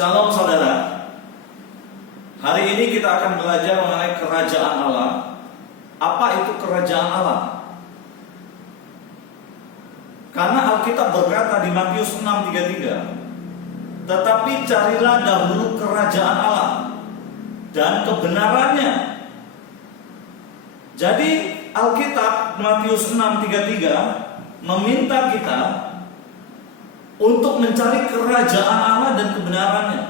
Shalom saudara. Hari ini kita akan belajar mengenai kerajaan Allah. Apa itu kerajaan Allah? Karena Alkitab berkata di Matius 6:33, tetapi carilah dahulu kerajaan Allah dan kebenarannya. Jadi Alkitab Matius 6:33 meminta kita untuk mencari kerajaan Allah dan kebenarannya.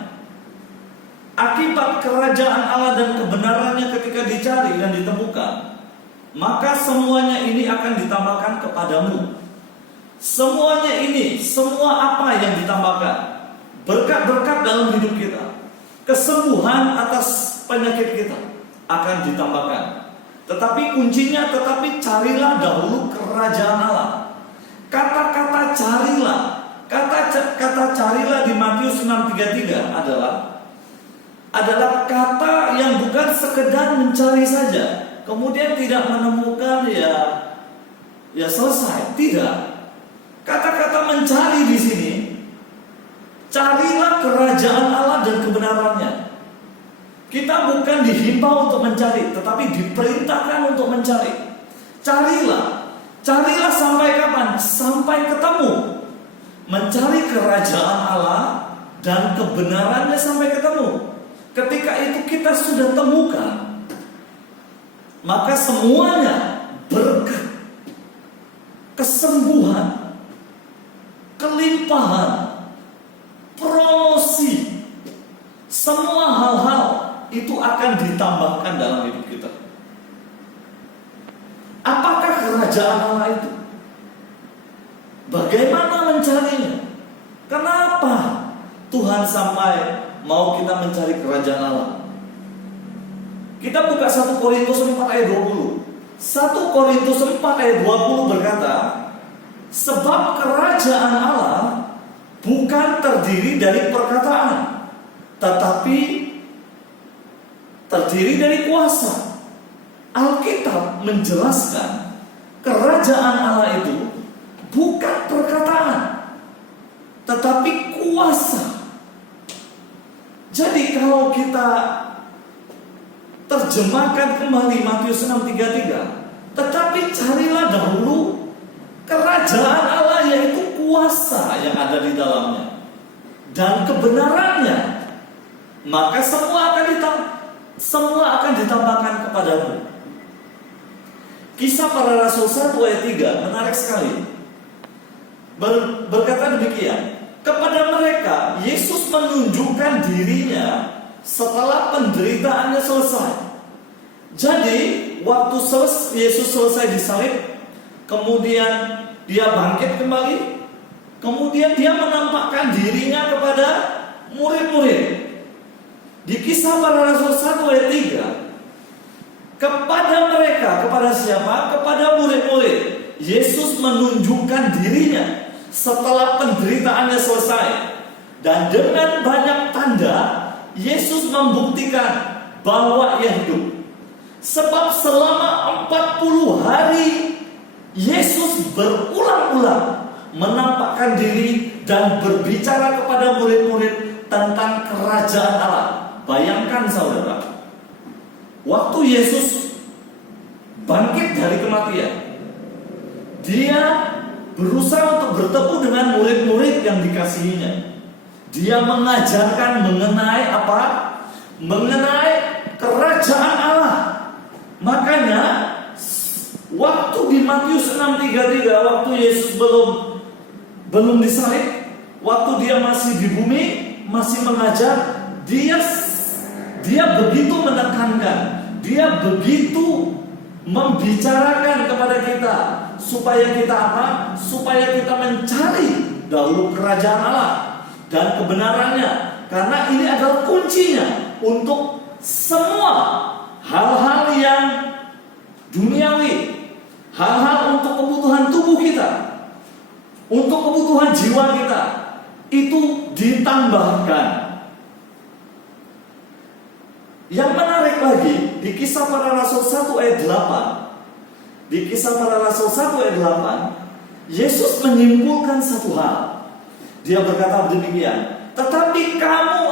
Akibat kerajaan Allah dan kebenarannya ketika dicari dan ditemukan, maka semuanya ini akan ditambahkan kepadamu. Semuanya ini, semua apa yang ditambahkan? Berkat-berkat dalam hidup kita, kesembuhan atas penyakit kita akan ditambahkan. Tetapi kuncinya, carilah dahulu kerajaan Allah. Kata-kata carilah, kata carilah di Matius 6:33 adalah kata yang bukan sekedar mencari saja, kemudian tidak menemukan ya selesai. Tidak. Kata-kata mencari di sini, carilah kerajaan Allah dan kebenarannya. Kita bukan dihimbau untuk mencari, tetapi diperintahkan untuk mencari. Carilah sampai kapan? Sampai ketemu. Mencari kerajaan Allah dan kebenarannya sampai ketemu. Ketika itu kita sudah temukan, maka semuanya berkat, kesembuhan, kelimpahan, promosi, semua hal-hal itu akan ditambahkan dalam hidup kita. Apakah kerajaan Allah itu? Bagaimana mencarinya? Kenapa Tuhan sampai mau kita mencari kerajaan Allah? Kita buka 1 Korintus 4 ayat 20. 1 Korintus 4 ayat 20 berkata, sebab kerajaan Allah bukan terdiri dari perkataan, tetapi terdiri dari kuasa. Alkitab menjelaskan kerajaan Allah itu bukan perkataan, tetapi kuasa. Jadi kalau kita terjemahkan kembali Matius 6:33, tetapi carilah dahulu kerajaan Allah, yaitu kuasa yang ada di dalamnya dan kebenarannya, maka semua akan ditambahkan kepadamu. Kisah Para Rasul 1 ayat 3 menarik sekali. Berkata demikian, kepada mereka Yesus menunjukkan dirinya setelah penderitaannya selesai. Jadi waktu Yesus selesai disalib, kemudian dia bangkit kembali, kemudian dia menampakkan dirinya kepada murid-murid. Di Kisah Para Rasul 1 ayat 3, kepada mereka, kepada siapa? Kepada murid-murid. Yesus menunjukkan dirinya setelah penderitaannya selesai. Dan dengan banyak tanda, Yesus membuktikan bahwa ia hidup. Sebab selama 40 hari Yesus berulang-ulang menampakkan diri dan berbicara kepada murid-murid tentang kerajaan Allah. Bayangkan saudara, waktu Yesus bangkit dari kematian, dia berusaha untuk bertemu dengan murid-murid yang dikasihinya. Dia mengajarkan mengenai apa? Mengenai kerajaan Allah. Makanya waktu di Matius 6:33, waktu Yesus belum disalib, waktu dia masih di bumi, masih mengajar, dia begitu menekankan, dia begitu membicarakan kepada kita supaya kita apa? Supaya kita mencari dahulu kerajaan Allah dan kebenarannya, karena ini adalah kuncinya untuk semua hal-hal yang duniawi, hal-hal untuk kebutuhan tubuh kita, untuk kebutuhan jiwa kita, itu ditambahkan. Yang menarik lagi, di Kisah Para Rasul 1 ayat 8, di Kisah Para Rasul 1 ayat 8, Yesus menyimpulkan satu hal. Dia berkata demikian, tetapi kamu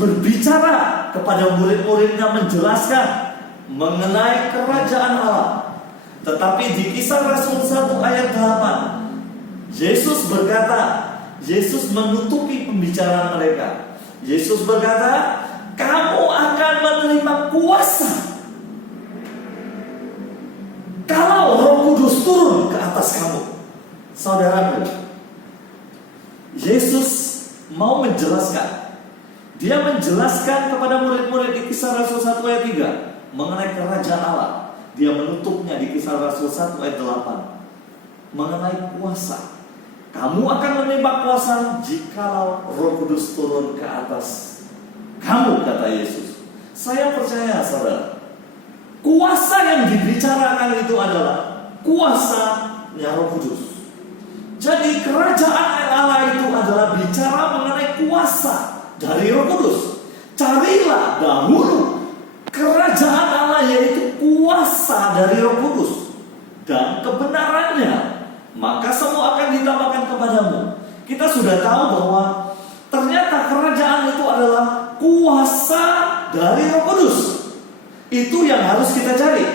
berbicara kepada murid-muridnya, menjelaskan mengenai kerajaan Allah. Tetapi di Kisah Rasul 1 ayat 8, Yesus berkata, Yesus menutupi pembicaraan mereka. Yesus berkata, kamu akan menerima kuasa kalau Roh Kudus turun ke atas kamu. Saudaraku, Yesus mau menjelaskan. Dia menjelaskan kepada murid-murid di Kisah Rasul 1 ayat 3 mengenai kerajaan Allah. Dia menutupnya di Kisah Rasul 1 ayat 8 mengenai kuasa. Kamu akan menerima kuasa jikalau Roh Kudus turun ke atas kamu, kata Yesus. Saya percaya, saudara, kuasa yang dibicarakan itu adalah kuasanya Roh Kudus. Jadi kerajaan Allah itu adalah bicara mengenai kuasa dari Roh Kudus. Carilah dahulu kerajaan Allah, yaitu kuasa dari Roh Kudus dan kebenarannya, maka semua akan ditambahkan kepadamu. Kita sudah tahu bahwa ternyata kerajaan itu adalah kuasa dari Roh Kudus. Itu yang harus kita cari.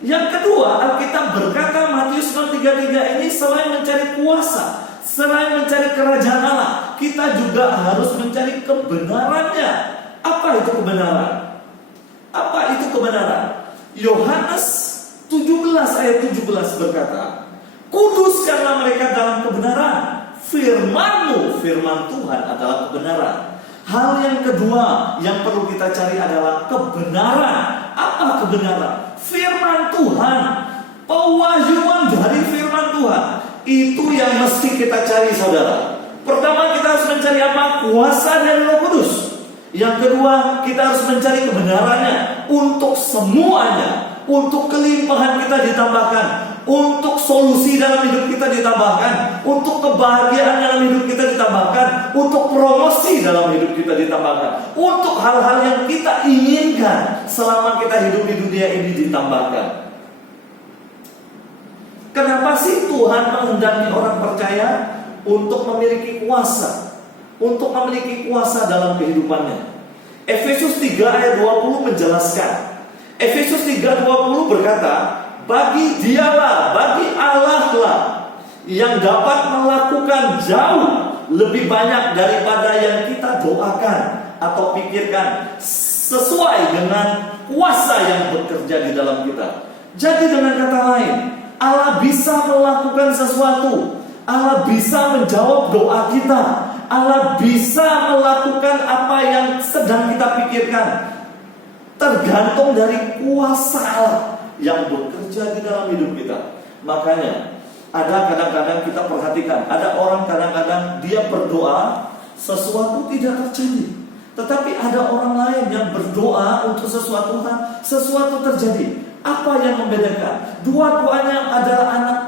Yang kedua, Alkitab berkata Matius 6:33 ini, selain mencari kuasa, selain mencari kerajaan Allah, kita juga harus mencari kebenarannya. Apa itu kebenaran? Apa itu kebenaran? Yohanes 17 ayat 17 berkata, kuduskanlah mereka dalam kebenaran. Firman-Mu, firman Tuhan adalah kebenaran. Hal yang kedua yang perlu kita cari adalah kebenaran. Apa kebenaran? Firman Tuhan. Pewahyuan dari firman Tuhan. Itu yang mesti kita cari, saudara. Pertama, kita harus mencari apa? Kuasa dari Roh Kudus. Yang kedua, kita harus mencari kebenarannya. Untuk semuanya, untuk kelimpahan kita ditambahkan, untuk solusi dalam hidup kita ditambahkan, untuk kebahagiaan dalam hidup kita ditambahkan, untuk promosi dalam hidup kita ditambahkan, untuk hal-hal yang kita inginkan selama kita hidup di dunia ini ditambahkan. Kenapa sih Tuhan menghendaki orang percaya untuk memiliki kuasa, untuk memiliki kuasa dalam kehidupannya? Efesus 3 ayat 20 menjelaskan. Efesus 3:20 berkata, bagi dialah, bagi Allah lah yang dapat melakukan jauh lebih banyak daripada yang kita doakan atau pikirkan, sesuai dengan kuasa yang bekerja di dalam kita. Jadi dengan kata lain, Allah bisa melakukan sesuatu. Allah bisa menjawab doa kita. Allah bisa melakukan apa yang sedang kita pikirkan. Tergantung dari kuasa Allah yang bekerja di dalam hidup kita. Makanya ada kadang-kadang kita perhatikan, ada orang kadang-kadang dia berdoa sesuatu tidak terjadi, tetapi ada orang lain yang berdoa untuk sesuatu terjadi. Apa yang membedakan? Dua-duanya adalah anak,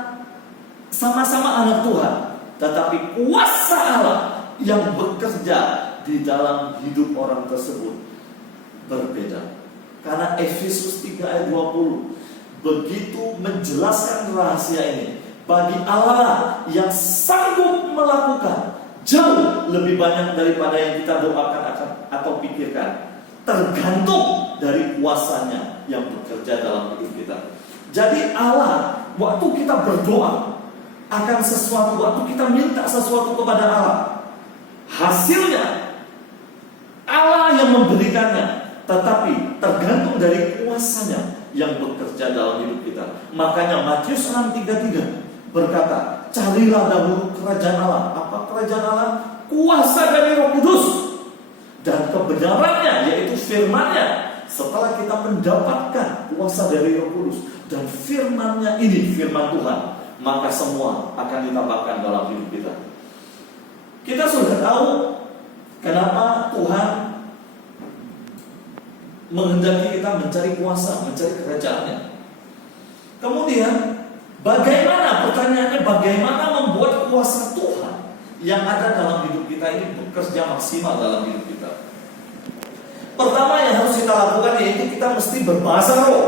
sama-sama anak Tuhan, tetapi kuasa Allah yang bekerja di dalam hidup orang tersebut berbeda. Karena Efesus 3 ayat 20 begitu menjelaskan rahasia ini. Bagi Allah yang sanggup melakukan jauh lebih banyak daripada yang kita doakan atau pikirkan, tergantung dari kuasanya yang bekerja dalam hidup kita. Jadi Allah, waktu kita berdoa akan sesuatu, waktu kita minta sesuatu kepada Allah, hasilnya Allah yang memberikannya, tetapi tergantung dari kuasanya yang bekerja dalam hidup kita. Makanya Matius 6:33 berkata, carilah dahulu kerajaan Allah. Apa kerajaan Allah? Kuasa dari Roh Kudus dan kebenarannya, yaitu firman-Nya. Setelah kita mendapatkan kuasa dari Roh Kudus dan firman-Nya ini, firman Tuhan, maka semua akan ditambahkan dalam hidup kita. Kita sudah tahu kenapa Tuhan menghendaki kita mencari kuasa, mencari kerajaannya. Kemudian bagaimana, pertanyaannya, bagaimana membuat kuasa Tuhan yang ada dalam hidup kita ini bekerja maksimal dalam hidup kita? Pertama yang harus kita lakukan yaitu kita mesti berbahasa roh.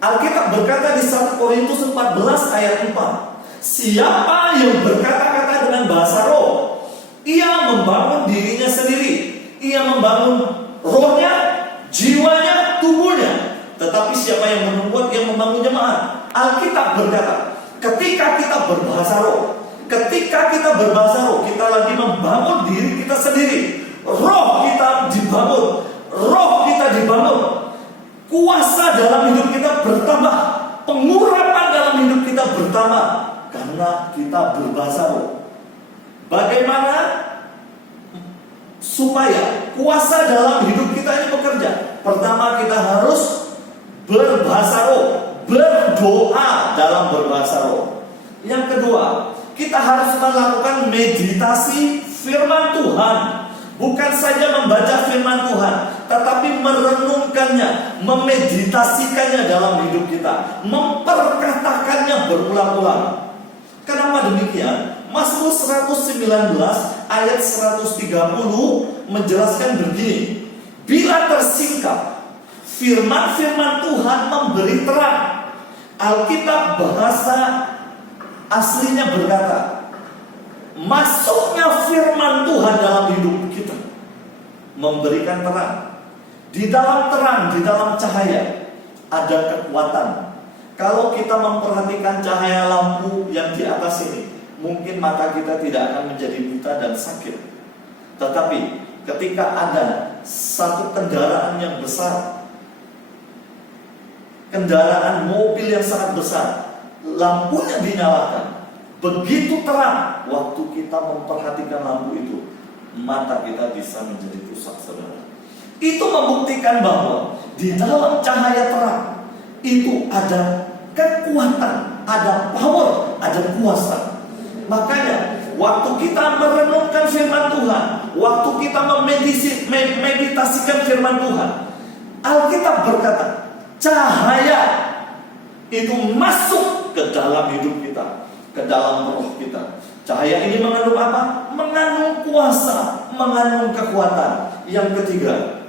Alkitab berkata di 1 Korintus 14 ayat 4, siapa yang berkata-kata dengan bahasa roh, ia membangun dirinya sendiri, ia membangun rohnya, jiwanya, tubuhnya. Tetapi siapa yang membuat, yang membangun jemaat? Alkitab berkata, ketika kita berbahasa roh, kita lagi membangun diri kita sendiri. Roh kita dibangun, kuasa dalam hidup kita bertambah, pengurapan dalam hidup kita bertambah, karena kita berbahasa roh. Bagaimana supaya kuasa dalam hidup kita ini bekerja? Pertama, kita harus berbahasa roh, berdoa dalam berbahasa roh. Yang kedua, kita harus melakukan meditasi firman Tuhan. Bukan saja membaca firman Tuhan, tetapi merenungkannya, memeditasikannya dalam hidup kita, memperkatakannya berulang-ulang. Kenapa demikian? Mazmur 119 ayat 130 menjelaskan begini. Bila tersingkap, firman-firman Tuhan memberi terang. Alkitab bahasa aslinya berkata, masuknya firman Tuhan dalam hidup kita memberikan terang. Di dalam terang, di dalam cahaya ada kekuatan. Kalau kita memperhatikan cahaya lampu yang di atas ini, mungkin mata kita tidak akan menjadi buta dan sakit. Tetapi ketika ada satu kendaraan yang besar, kendaraan mobil yang sangat besar, lampunya dinyalakan, begitu terang, waktu kita memperhatikan lampu itu, mata kita bisa menjadi rusak, saudara. Itu membuktikan bahwa di dalam cahaya terang itu ada kekuatan, ada power, ada kuasa. Makanya waktu kita merenungkan firman Tuhan, waktu kita memeditasikan firman Tuhan, Alkitab berkata, cahaya itu masuk ke dalam hidup kita, ke dalam roh kita. Cahaya ini mengandung apa? Mengandung kuasa, mengandung kekuatan. Yang ketiga,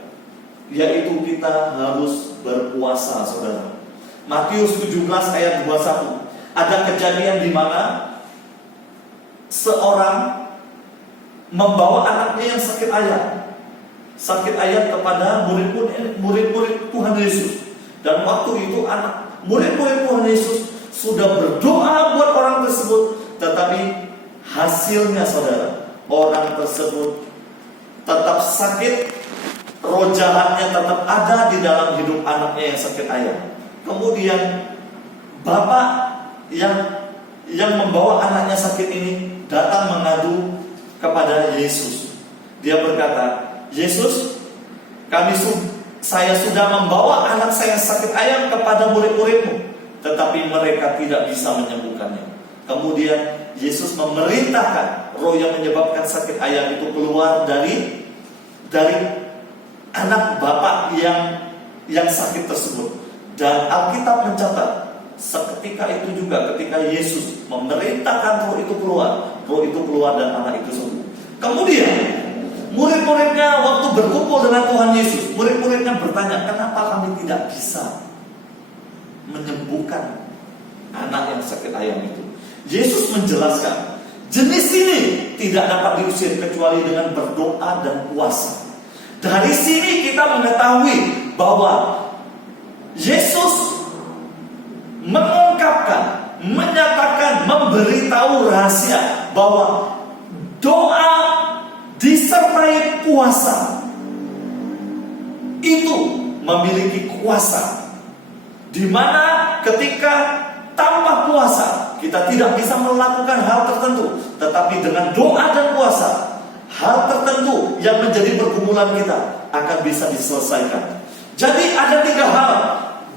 yaitu kita harus berpuasa, saudara. Matius 17 ayat 21. Ada kejadian di mana seorang membawa anaknya yang sakit ayat kepada murid-murid Tuhan Yesus. Dan waktu itu murid-murid Tuhan Yesus sudah berdoa buat orang tersebut, tetapi hasilnya, saudara, orang tersebut tetap sakit, roh jahatnya tetap ada di dalam hidup anaknya yang sakit ayat. Kemudian bapak yang membawa anaknya sakit ini datang mengadu kepada Yesus. Dia berkata, Yesus, saya sudah membawa anak saya sakit ayam kepada murid-muridmu, tetapi mereka tidak bisa menyembuhkannya. Kemudian Yesus memerintahkan roh yang menyebabkan sakit ayam itu keluar dari anak bapak yang sakit tersebut. Dan Alkitab mencatat, seketika itu juga ketika Yesus memerintahkan roh itu keluar dan anak itu sembuh. Kemudian murid-muridnya waktu berkumpul dengan Tuhan Yesus, murid-muridnya bertanya, kenapa kami tidak bisa menyembuhkan anak yang sakit ayam itu? Yesus menjelaskan, jenis ini tidak dapat diusir kecuali dengan berdoa dan puasa. Dari sini kita mengetahui bahwa Yesus mengungkapkan, menyatakan, memberitahu rahasia bahwa doa disertai puasa itu memiliki kuasa, di mana ketika tanpa puasa kita tidak bisa melakukan hal tertentu, tetapi dengan doa dan puasa hal tertentu yang menjadi pergumulan kita akan bisa diselesaikan. Jadi ada 3 hal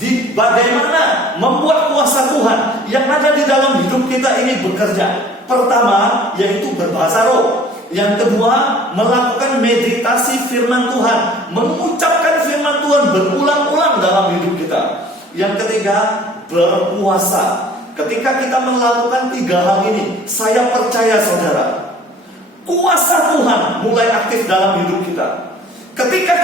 di bagaimana membuat kuasa Tuhan yang ada di dalam hidup kita ini bekerja. Pertama, yaitu berbahasa roh. Yang kedua, melakukan meditasi firman Tuhan, mengucapkan firman Tuhan berulang-ulang dalam hidup kita. Yang ketiga, berpuasa. Ketika kita melakukan 3 hal ini, saya percaya, saudara, kuasa Tuhan mulai aktif dalam hidup kita. Ketika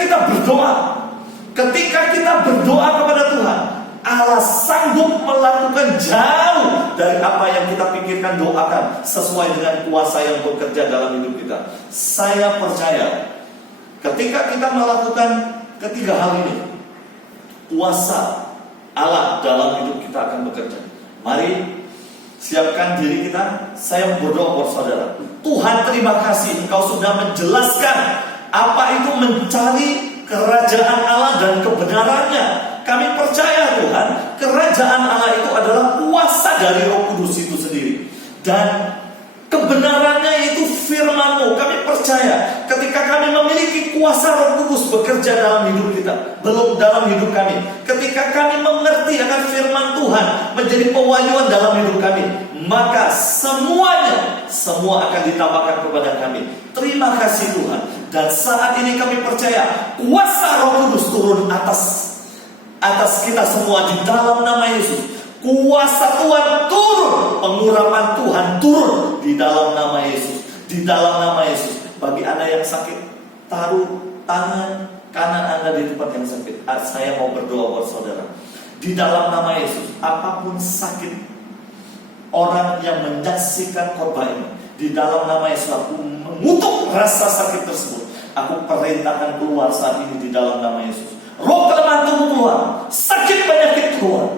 kita berdoa kepada Tuhan, Allah sanggup melakukan jauh dari apa yang kita pikirkan, doakan, sesuai dengan kuasa yang bekerja dalam hidup kita. Saya percaya Ketika kita melakukan ketiga hal ini, kuasa Allah dalam hidup kita akan bekerja. Mari siapkan diri kita. Saya berdoa buat saudara. Tuhan, terima kasih Engkau sudah menjelaskan apa itu mencari kerajaan Allah dan kebenarannya. Kami percaya Tuhan, kerajaan Allah itu adalah kuasa dari Roh Kudus itu sendiri. Dan kebenarannya itu firman-Mu. Kami percaya ketika kami memiliki kuasa Roh Kudus bekerja dalam hidup kita, belum dalam hidup kami. Ketika kami mengerti akan firman Tuhan menjadi pewahyuan dalam hidup kami, maka semua akan ditambahkan kepada kami. Terima kasih Tuhan. Dan saat ini kami percaya kuasa Roh Kudus turun atas kita semua di dalam nama Yesus. Kuasa Tuhan turun, pengurapan Tuhan turun di dalam nama Yesus. Di dalam nama Yesus. Bagi Anda yang sakit, taruh tangan kanan Anda di tempat yang sakit. Saya mau berdoa buat saudara. Di dalam nama Yesus, apapun sakit orang yang menyaksikan khotbah ini, di dalam nama Yesus aku mengutuk rasa sakit tersebut. Aku perintahkan keluar saat ini di dalam nama Yesus. Roh kelemahan tubuh keluar, sakit penyakit keluar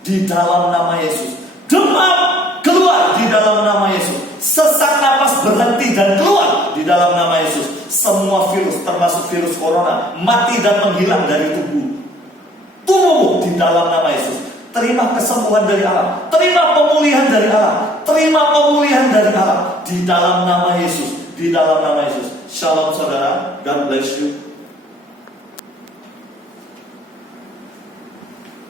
di dalam nama Yesus. Demam keluar di dalam nama Yesus. Sesak napas berhenti dan keluar di dalam nama Yesus. Semua virus, termasuk virus corona, mati dan menghilang dari tubuhmu di dalam nama Yesus. Terima kesembuhan dari Allah, terima pemulihan dari Allah, terima pemulihan dari Allah di dalam nama Yesus. Di dalam nama Yesus. Shalom saudara, God bless you.